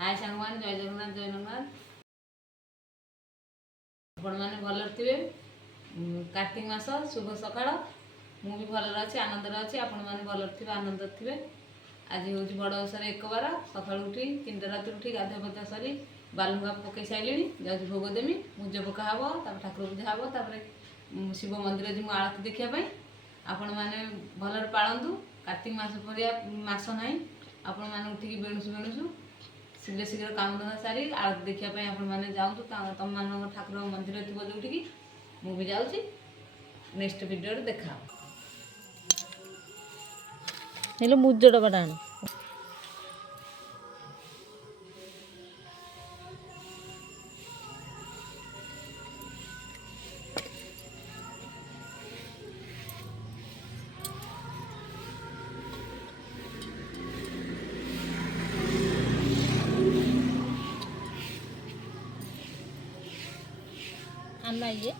हाय सांगवान जय जगन्नाथ जय जगन्नाथ आपण मैंने भल थे। कार्तिक मास शुभ सकाळ मु भी भल अच्छी आनंद अच्छी आपण मैंने भल थे आनंद थे। आज हूँ बड़ ओषार एक बार सका उठी 3टा राति उठी गाधुआ पाधुआ सरी बालुंगा पकई सारे जाऊँ भोग देमी मुज पका हे ठाकुर पूजा हे शिव मंदिर जी आरती देखापी आपण मैंने भलर पालतु। कार्तिक मास पर मास ना आपण मैंने उठिकी बेणुसु बेणुसु शीघ्र शीघ्र काम धंदा सारी आरती देखापी आपण मैंने जाऊँ तुम मान ठाकुर मंदिर थी जोटिकी मुझे जाऊँगी नेक्स्ट वीडियो देखा हेलो मुझ डबाटा अन्ना ये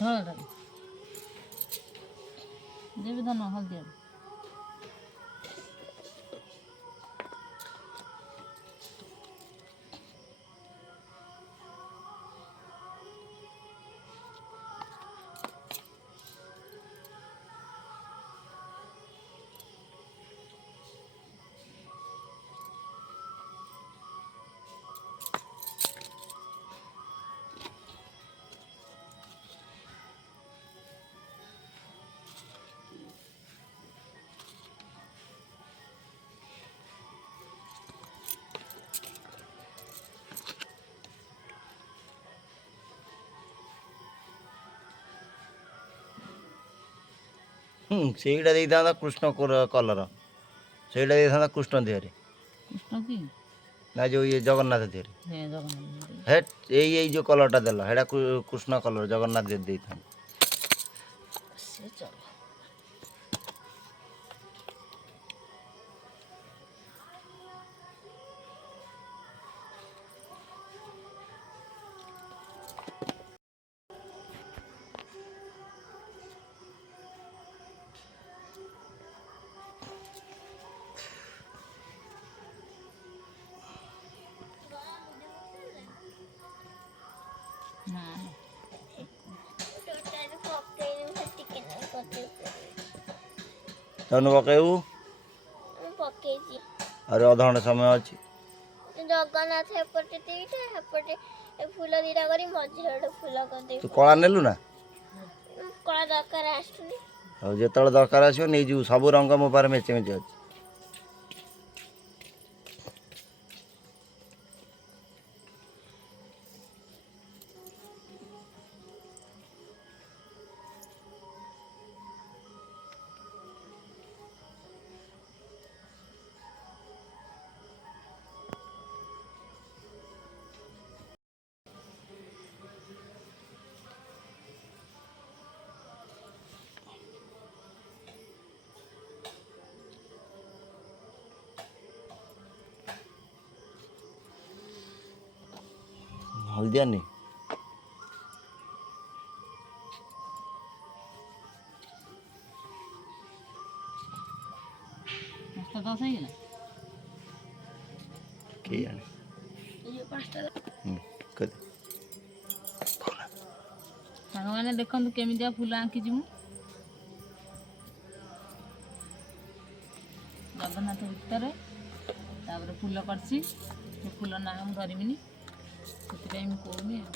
धन देवी धन हल्दी ସେଇଟା ଦେଇଥାନ୍ତା କୃଷ୍ଣ କଲର ସେଇଟା ଦେଇଥାନ୍ତା କୃଷ୍ଣ ଦେହରେ कृष्ण की ନା ଯେଉଁ ଇଏ ଜଗନ୍ନାଥ ଦେହରେ है जगन्नाथ ହେ ଏଇ ଯେଉଁ କଲରଟା ଦେଲ ସେଇଟା କୃଷ୍ଣ କଲର ଜଗନ୍ନାଥ ଦେହରେ ଦେଇଥାନ୍ତା। से चलो ना ତନୁ ପକେଇବୁ ଆହୁରି ଅଧଘଣ୍ଟା ସମୟ ଅଛି। ଜଗନ୍ନାଥ ଏପଟେ ଦିଟା ଏପଟେ ଫୁଲ ଦିଟା କରି ମଝିରେ ଗୋଟେ ଫୁଲ କରିଦେବି। ତୁ କଳା ନେଲୁ ନା? କଳା ଦରକାର ଆସୁନି। ଆଉ ଯେତେବେଳେ ଦରକାର ଆସିବ ନେଇଯିବୁ ସବୁ ରଙ୍ଗ ମୋ ପାଖରେ ମେଞ୍ଚେ ମେଞ୍ଚେ ଅଛି। हल्दिया नहीं ଦଶ ହେଇଗଲା। କିଏ ଜାଣେ। ଇଏ 5ଟା କରି ସାଙ୍ଗମାନେ ଦେଖନ୍ତୁ କେମିତିଆ ଫୁଲ ଆଙ୍କିଛି ମୁଁ। ଜଗନ୍ନାଥ ଭିତରେ ତାପରେ ଫୁଲ କରିଛି। ସେ ଫୁଲ ନାଁ ମୁଁ ଧରିବିନି, ସେଥିପାଇଁ ମୁଁ କହୁନି ଆଉ।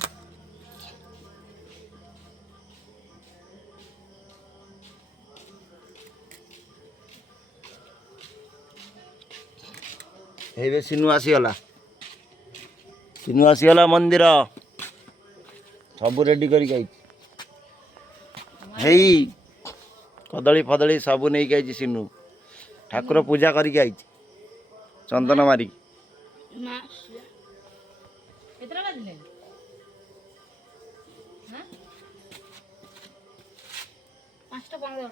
ହେଇବେ ସିନୁ ଆସିଗଲା। ସିନୁ ଆସିଗଲା ମନ୍ଦିର ସବୁ ରେଡ଼ି କରିକି ଆଇଛି। ହେଇ କଦଳୀ ଫଦଳୀ ସବୁ ନେଇକି ଆଇଛି ସିନୁ। ଠାକୁର ପୂଜା କରିକି ଆଇଛି ଚନ୍ଦନ ମାରିକି। ମା କେତେଟା ବାଜିଲେ? 5:15।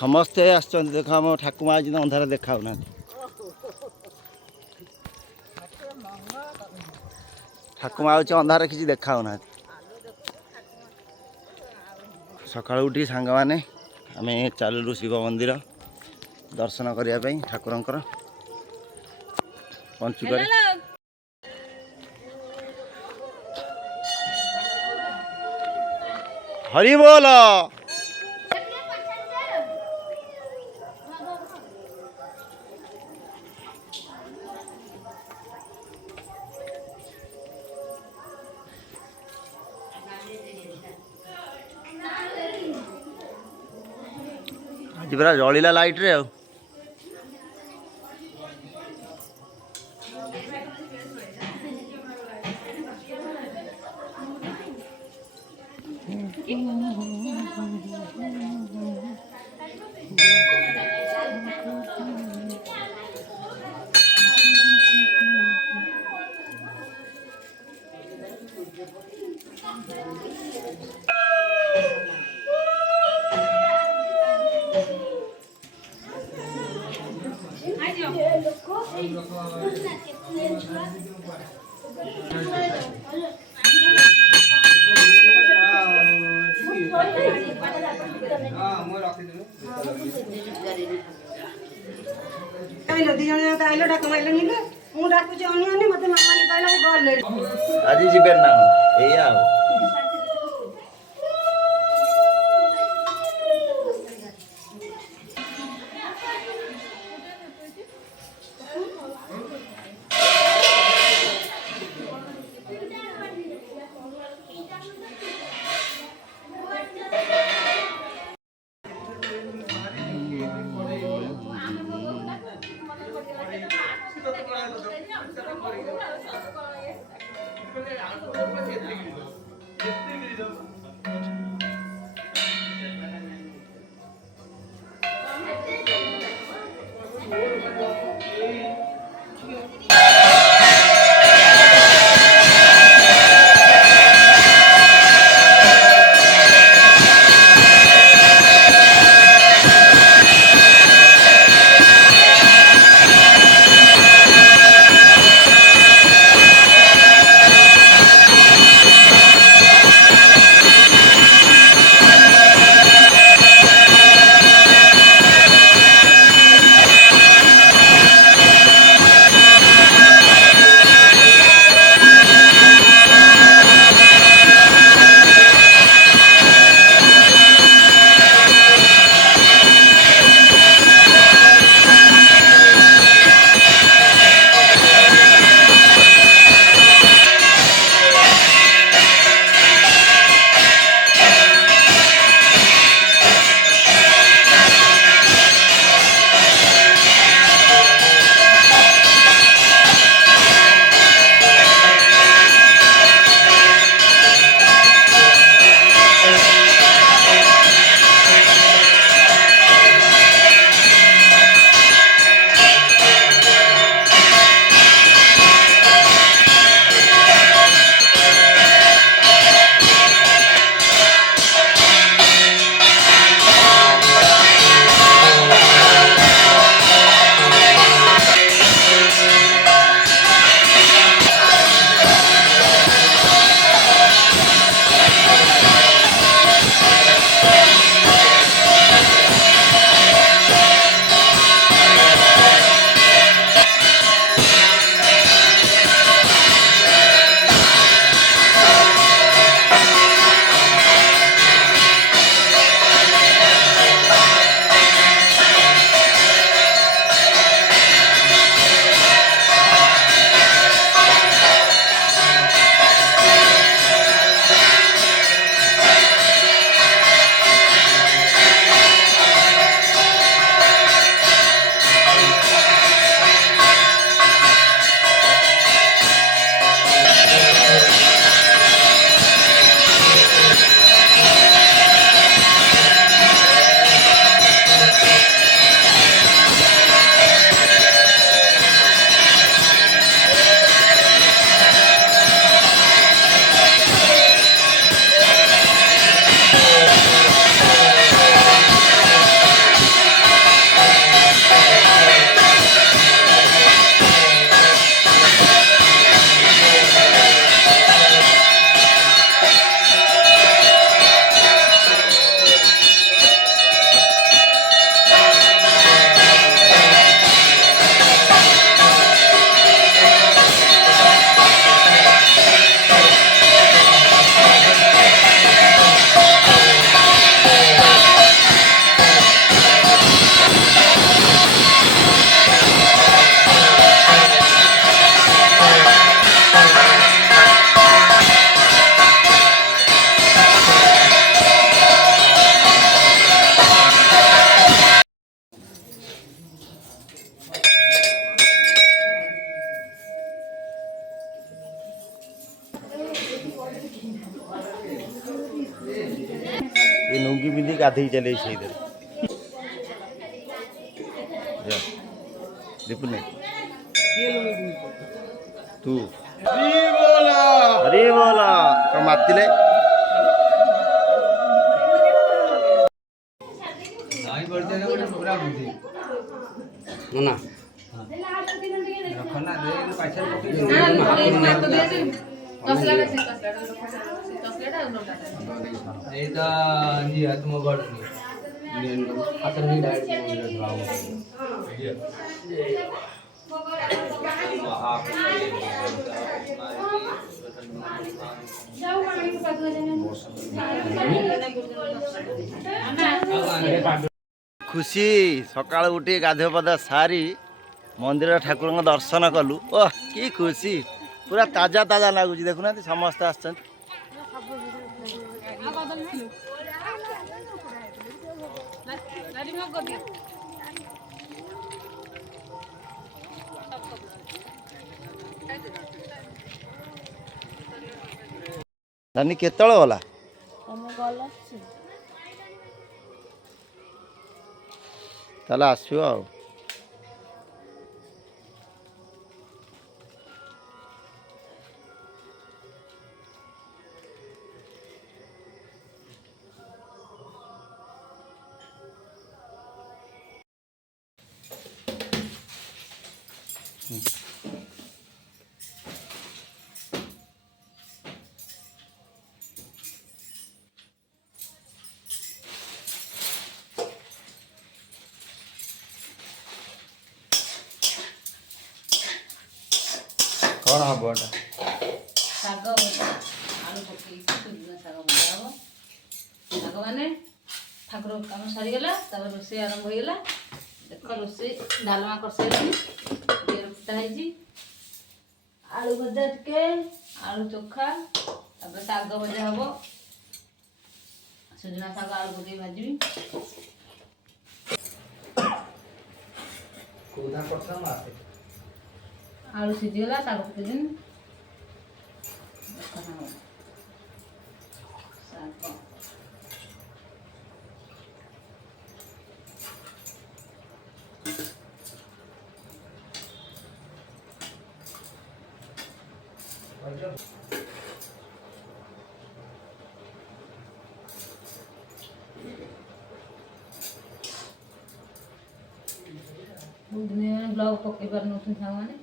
ସମସ୍ତେ ଆସିଛନ୍ତି। ଦେଖ ଆମ ଠାକୁମା ଆଜି ଅନ୍ଧାର ଦେଖାଉନାହାନ୍ତି। ଠାକୁମା ହେଉଛି ଅନ୍ଧାର କିଛି ଦେଖାଉନାହାନ୍ତି। ସକାଳୁ ଉଠି ସାଙ୍ଗମାନେ ଆମେ ଚାଲିଲୁ ଶିବ ମନ୍ଦିର ଦର୍ଶନ କରିବା ପାଇଁ ଠାକୁରଙ୍କର ପଞ୍ଚୁକରେ। ହରି ବୋଲ। ଆଜି ପୁରା ଜଳିଲା ଲାଇଟ୍ରେ ଆଉ। ଆଜି ଯିବେ ନା ଏଇଆ ଆଉ। गाधेई चले ସେଇଥିରେ दीपुन तू हरी बोला कम मातिले ना खुशी सकाल उठी गाधो पाधा सारी मंदिर ठाकुर दर्शन कलु ओह कि खुशी पूरा ताजा ताजा लगुच देखुना समस्ते आस नानी केतल गला ताले आसो आ कौन हम बोटा ଶାଗ ଭଜା ଆଳୁ ପକେଇକି ସୁଜନା ଶାଗ ଭଜା ହବ ଶାଗ ମାନେ ଠାକୁର କାମ ସରିଗଲା ତାପରେ ରୋଷେଇ ଆରମ୍ଭ ହେଇଗଲା ଦେଖ ରୋଷେଇ ଡାଲମା କରିସାରିଛି ଘିଅରେ ଫୁଟା ହେଇଛି ଆଳୁ ଭଜା ଟିକେ ଆଳୁ ଚୋଖା ତାପରେ ଶାଗ ଭଜା ହବ ସୁଜନା ଶାଗ ଆଳୁ ପକେଇ ଭାଜିବି कोदा करता मारते आलू सीझीगला शाग पकेदेन ब्लॉग पकई पार नौन साग मैंने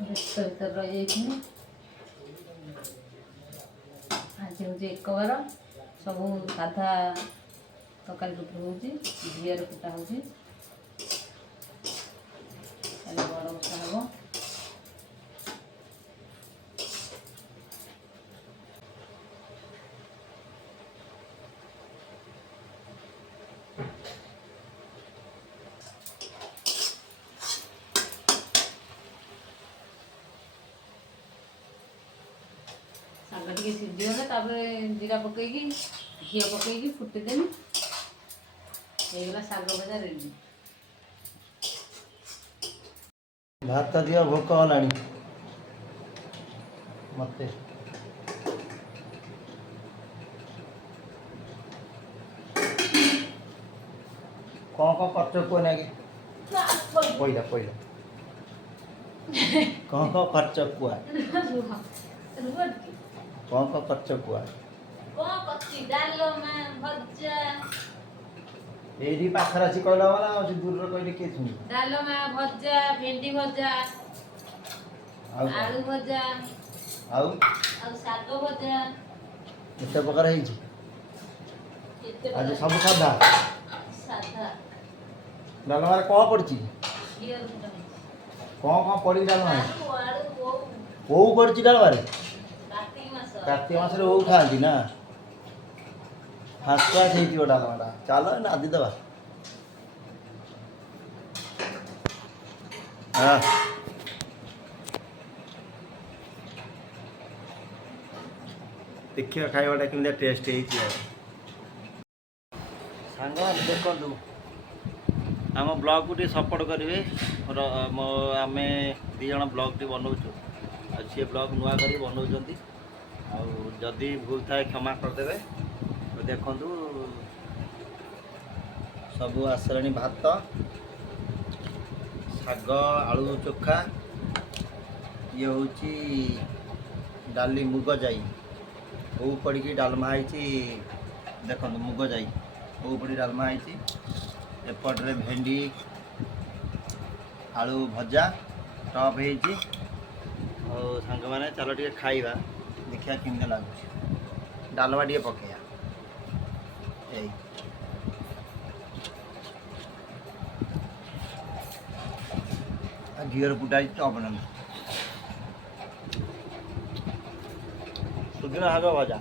भर रही आज हूँ एक बार सब साधा तरकारी पत्र हो घीर फुटा हो बड़ ओषा हम ଶାଗ ଟିକେ ସିଝିଗଲେ ତାପରେ ଜିରା ପକେଇକି ଘିଅ ପକେଇକି ଫୁଟିଦେନି ହେଇଗଲା ଶାଗ ଭଜା ରେଡି भात दियो भोक हलानी मते कौन कौन करछ को नागे पहिला पहिला कौन कौन करछ कुआ कौन कौन करछ कुआ कौन कच्ची डालमा भजा एडी पाखर अछि कहला वाला अछि दूर रो कहले के सुनी डालमा भजा भेंडी भजा आलू भजा आउ शाग भजा एते प्रकार है छी आज सब सादा साधा डालमा रे कोन पड़ची घियर फुटा कोन पड़ी डालमा आलू आलू ओ पड़ची डालमा रे कार्तिक मास रे ओ खाती ना फास्ट क्लास है डालमाटा चलो नादी दबा हाँ देखिए खाइबाटा केमिया टेस्ट सांग देखु आम ब्लॉग को सपोर्ट करेंगे आम दी जन ब्लॉग टी बनाऊँ सी ब्लॉग नुआ कर बनाऊँ जदि भूल थाए क्षमा करदे ଦେଖନ୍ତୁ ସବୁ ଆସିଲାଣି ଭାତ ଶାଗ ଆଳୁ ଚୋଖା ଇଏ ହେଉଛି ଡାଲି ମୁଗ ଯାଇ ଓଉ ପଡ଼ିକି ଡାଲମା ହେଇଛି ଦେଖନ୍ତୁ ମୁଗ ଯାଇ ଓଉ ପଡ଼ି ଡାଲମା ହେଇଛି ଏପଟରେ ଭେଣ୍ଡି ଆଳୁ ଭଜା ଟପ୍ ହେଇଛି ଆଉ ସାଙ୍ଗମାନେ ଚାଲ ଟିକେ ଖାଇବା ଦେଖିବା କେମିତି ଲାଗୁଛି ଡାଲମା ଟିକେ ପକେଇବା ଏଇ ଘିଅର ଫୁଟା ହେଇଛି ଟପ୍ ନେବୁ ସୁଦିନ ଶାଗ ଭଜା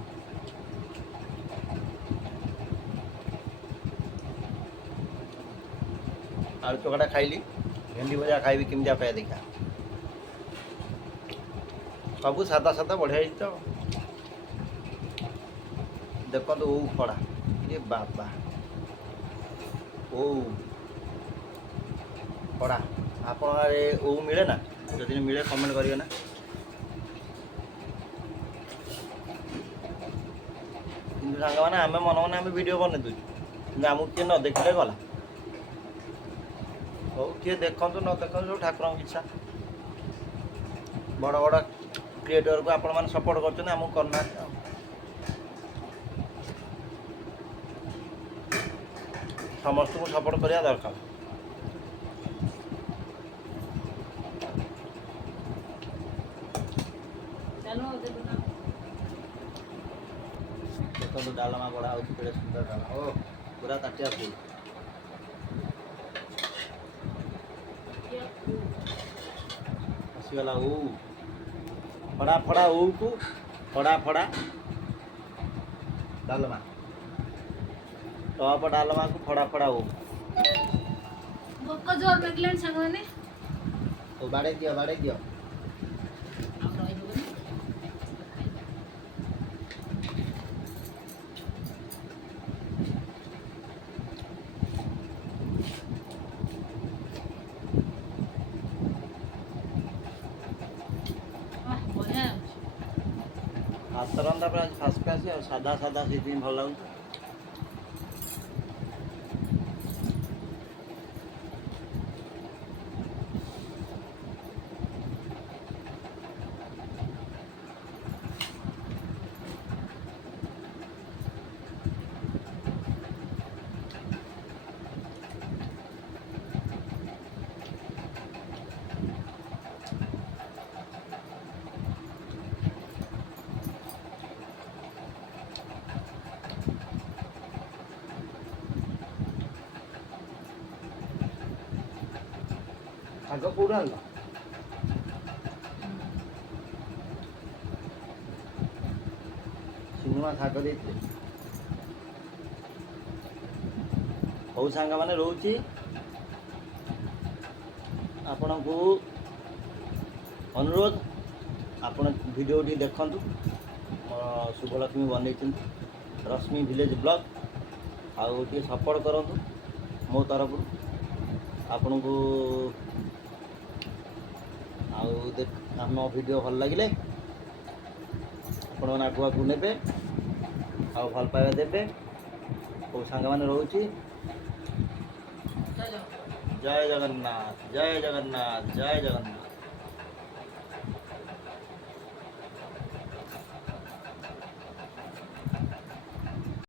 ଆଳୁ ଚକଟା ଖାଇଲି ଭେଣ୍ଡି ଭଜା ଖାଇବି କେମିତିଆ ପାଇବା ଦେଖିବା ସବୁ ସାଧା ସାଧା ବଢ଼ିଆ ହେଇଛି ତ ଦେଖନ୍ତୁ ଓଉ ଖଡ଼ା ଏ ବାବା ଓଉ ଖଡ଼ା ଆପଣଙ୍କ ଆଡ଼େ ଓଉ ମିଳେ ନା ଯଦି ମିଳେ କମେଣ୍ଟ କରିବେ ନା କିନ୍ତୁ ସାଙ୍ଗମାନେ ଆମେ ମନେ ମନେ ଆମେ ଭିଡ଼ିଓ ବନେଇ ଦେଉଛୁ କିନ୍ତୁ ଆମକୁ କିଏ ନ ଦେଖିଲେ ଗଲା ହଉ କିଏ ଦେଖନ୍ତୁ ନ ଦେଖନ୍ତୁ ସବୁ ଠାକୁରଙ୍କ ଇଚ୍ଛା ବଡ଼ ବଡ଼ କ୍ରିଏଟରକୁ ଆପଣମାନେ ସପୋର୍ଟ କରୁଛନ୍ତି ଆମକୁ କରୁନାହାନ୍ତି ଆଉ ସମସ୍ତଙ୍କୁ ସପୋର୍ଟ କରିବା ଦରକାର ଦେଖନ୍ତୁ ଡାଲମା ବଢ଼ା ହେଉଛି କେଡ଼େ ସୁନ୍ଦର ଡାଲମା ଓ ପୁରା ତାଟିଆ ଫୁଲ ଆସିଗଲା ଓଉ ଫଡ଼ା ଫଡ଼ା ଓଉକୁ ଫଡ଼ା ଫଡ଼ା ଡାଲମା ଟପ ଡାଲମାକୁ ଫଡ଼ା ଫଡ଼ା ଓଉ ଭୋକ ଜୋର ଲାଗିଲାଣି ସାଙ୍ଗମାନେ ଓ ବାଡ଼େଇ ଦିଅ ଆଉ ରହିବନି ବଢ଼ିଆ ହାତ ରନ୍ଧା ପୁରା ଫାଷ୍ଟ କ୍ଲାସ୍ ଆଉ ସାଧା ସାଧା ସେଇଥିପାଇଁ ଭଲ ଲାଗୁଛି ଶାଗ କେଉଁଠୁ ଆଣିଲ ସୁନୁମା ଶାଗ ଦେଇଥିଲେ ହଉ ସାଙ୍ଗମାନେ ରହୁଛି ଆପଣଙ୍କୁ ଅନୁରୋଧ ଆପଣ ଭିଡ଼ିଓଟି ଦେଖନ୍ତୁ ଶୁଭଲକ୍ଷ୍ମୀ ବନେଇଛନ୍ତି ରଶ୍ମି ଭିଲେଜ ବ୍ଲଗ ଆଉ ଟିକେ ସପୋର୍ଟ କରନ୍ତୁ ମୋ ତରଫରୁ ଆପଣଙ୍କୁ ଆଉ ଆମ ଭିଡ଼ିଓ ଭଲ ଲାଗିଲେ ଆପଣମାନେ ଆଗକୁ ଆଗକୁ ନେବେ ଆଉ ଭଲ ପାଇବା ଦେବେ କେଉଁ ସାଙ୍ଗମାନେ ରହୁଛି ଜୟ ଜଗନ୍ନାଥ ଜୟ ଜଗନ୍ନାଥ ଜୟ ଜଗନ୍ନାଥ।